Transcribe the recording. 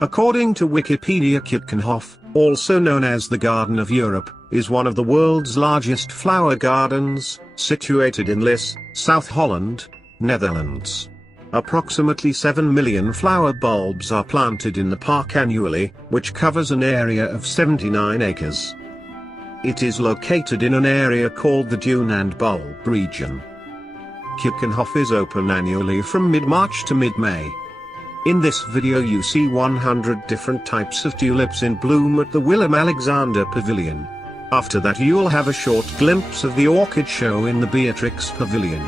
According to Wikipedia, Keukenhof, also known as the Garden of Europe, is one of the world's largest flower gardens, situated in Lisse, Zuid-Holland, Netherlands. Approximately 7 million flower bulbs are planted in the park annually, which covers an area of 79 acres. It is located in an area called the Dune and Bulb Region. Keukenhof is open annually from mid-March to mid-May. In this video you see 100 different types of tulips in bloom at the Willem Alexander Pavilion. After that you'll have a short glimpse of the orchid show in the Beatrix Pavilion.